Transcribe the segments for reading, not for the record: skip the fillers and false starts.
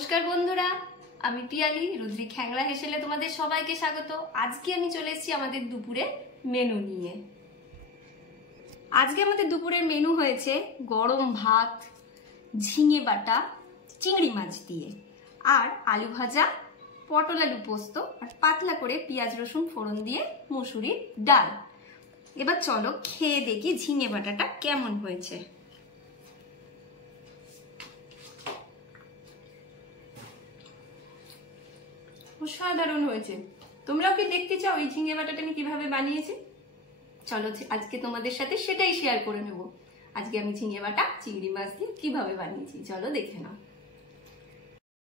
নমস্কার বন্ধুরা, আমি পিয়ালি রুদ্রি খ্যাংলা হেসেলে তোমাদের সবাইকে স্বাগত। আজকে আমি চলে এসেছি আমাদের দুপুরের মেনু নিয়ে। আজকে আমাদের দুপুরের মেনু হয়েছে গরম ভাত, ঝিঙে বাটা, চিংড়ি মাছ দিয়ে, আর আলু ভাজা, পটল আলু পোস্ত, আর পাতলা করে পেঁয়াজ রসুন ফোড়ন দিয়ে মুসুরির ডাল। এবার চলো খেয়ে দেখি ঝিঙে বাটাটা কেমন হয়েছে। অসাধারণ হয়েছে। তোমরাও কি দেখতে চাও এই ঝিঙে বাটাটা আমি কিভাবে বানিয়েছি? চলো আজকে তোমাদের সাথে সেটাই শেয়ার করে নেব। আজকে আমি ঝিঙে বাটা চিংড়ি মাছ দিয়ে কিভাবে বানিয়েছি চলো দেখে নাও।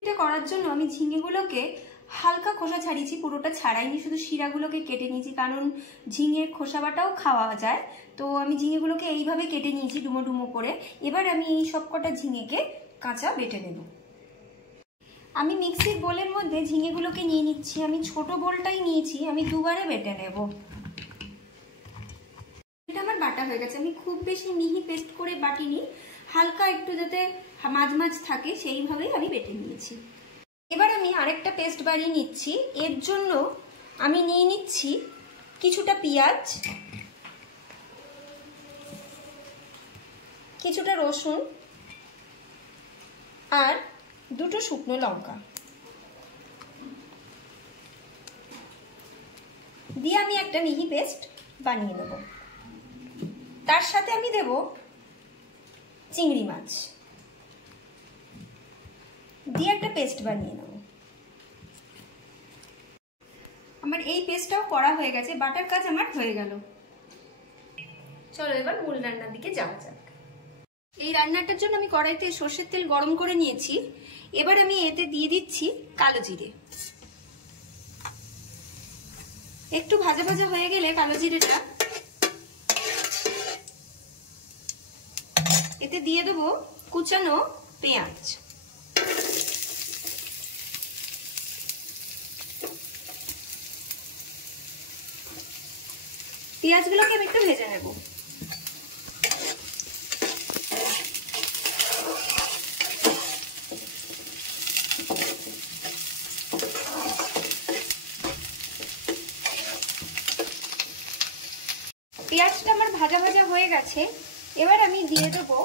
এটা করার জন্য আমি ঝিঙেগুলোকে হালকা খোসা ছাড়িয়েছি, পুরোটা ছাড়াইনি, শুধু শিরাগুলোকে কেটে নিয়েছি, কারণ ঝিঙের খোসা বাটাও খাওয়া যায়। তো আমি ঝিঙেগুলোকে এইভাবে কেটে নিয়েছি ডুমো ডুমো করে। এবার আমি এই সবকটা ঝিঙেকে কাঁচা বেটে নেব। আমি মিক্সির বোলের মধ্যে ঝিঙেগুলোকে নিয়ে নিচ্ছি। আমি ছোট বোলটাই নিয়েছি, আমি দুবারে বেটে নেব। এটা আমার বাটা হয়ে গেছে। আমি খুব বেশি মিহি পেস্ট করে বাটিনি, হালকা একটু যাতে মাঝ মাঝ থাকে সেইভাবেই আমি বেটে নিয়েছি। এবার আমি আরেকটা পেস্ট বানিয়ে নিচ্ছি। এর জন্য আমি নিয়ে নিচ্ছি কিছুটা পেঁয়াজ, কিছুটা রসুন আর দুটো শুকনো লঙ্কা দিয়ে আমি একটা মিহি পেস্ট বানিয়ে নেব। তার সাথে আমি দেব চিংড়ি মাছ দিয়ে একটা পেস্ট বানিয়ে নেব। আমার এই পেস্টটাও করা হয়ে গেছে, বাটার কাজ আমার হয়ে গেল। চলো এবার মূল রান্নার দিকে যাওয়া যাক। এই রান্নাটার জন্য আমি কড়াইতে সর্ষের তেল গরম করে নিয়েছি। এবার আমি এতে দিয়ে দিচ্ছি কালো জিরে। একটু ভাজা ভাজা হয়ে গেলে কালো জিরেটা এতে দিয়ে দেবো কুচানো পেঁয়াজ। পেঁয়াজগুলোকে আমি একটু ভেজে নেব। পেঁয়াজটা আমার ভাজা ভাজা হয়ে গেছে। এবার আমি দিয়ে দেবো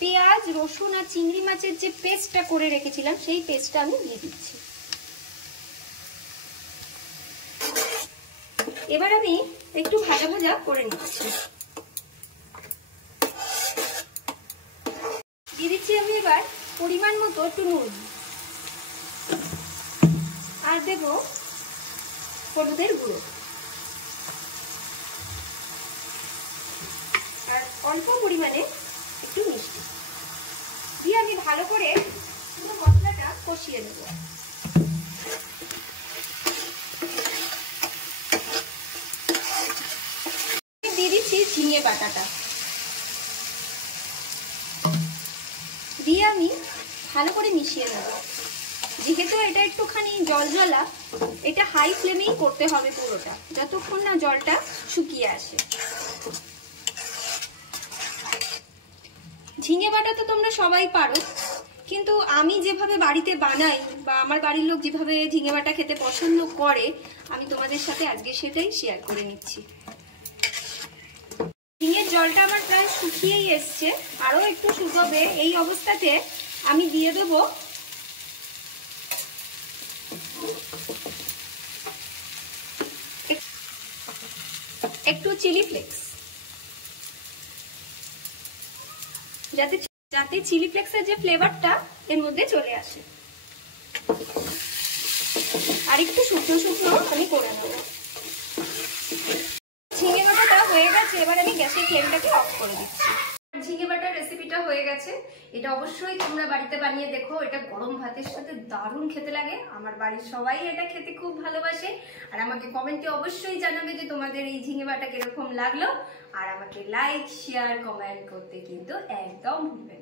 পেঁয়াজ, রসুন আর চিংড়ি মাছের যে পেস্টটা করে রেখেছিলাম সেই পেস্টটা আমি দিয়ে দিচ্ছি। এবার আমি একটু ভাজা ভাজা করে নিচ্ছি। দিয়ে দিচ্ছি আমি এবার পরিমাণ মতো একটু নুন, আর দেব হলুদের গুঁড়ো, আর অল্প পরিমাণে একটু মিষ্টি দিয়ে আমি ভালো করে পুরো মশলাটা কষিয়ে নেব। দিয়ে দিচ্ছি ঝিঙে বাটাটা, দিয়ে আমি ভালো করে মিশিয়ে নেব। যেহেতু এটা একটুখানি জলজলা, এটা হাই ফ্লেমেই করতে হবে পুরোটা, যতক্ষণ না জলটা শুকিয়ে আসে। ঝিঙে বাটা তো তোমরা সবাই পারো, কিন্তু আমি যেভাবে বাড়িতে বানাই বা আমার বাড়ির লোক যেভাবে ঝিঙে বাটা খেতে পছন্দ করে, আমি তোমাদের সাথে আজকে সেটাই শেয়ার করে নিচ্ছি। ঝিঙের জলটা আমার প্রায় শুকিয়েই এসছে, আরো একটু শুকাবে। এই অবস্থাতে আমি দিয়ে দেবো একটু চিলি ফ্লেক্স, যাতে চিলি ফ্লেক্সের যে ফ্লেভারটা এর মধ্যে চলে আসে। আর একটু শুকনো শুকনো আমি করে নেব। ঝিঙে বাটাটা হয়ে গেছে, এবার আমি গ্যাসের ফ্লেমটাকে অফ করে দিচ্ছি। ঝিঙে বাটার রেসিপিটা হয়ে গেছে। এটা অবশ্যই তোমরা বাড়িতে বানিয়ে দেখো। এটা গরম ভাতের সাথে দারুণ খেতে লাগে। আমার বাড়ির সবাই এটা খেতে খুব ভালোবাসে। আর আমাকে কমেন্টে অবশ্যই জানাবে যে তোমাদের এই ঝিঙে বাটা কিরকম লাগলো। আর আমাকে লাইক, শেয়ার, কমেন্ট করতে কিন্তু একদম ভুলবে না।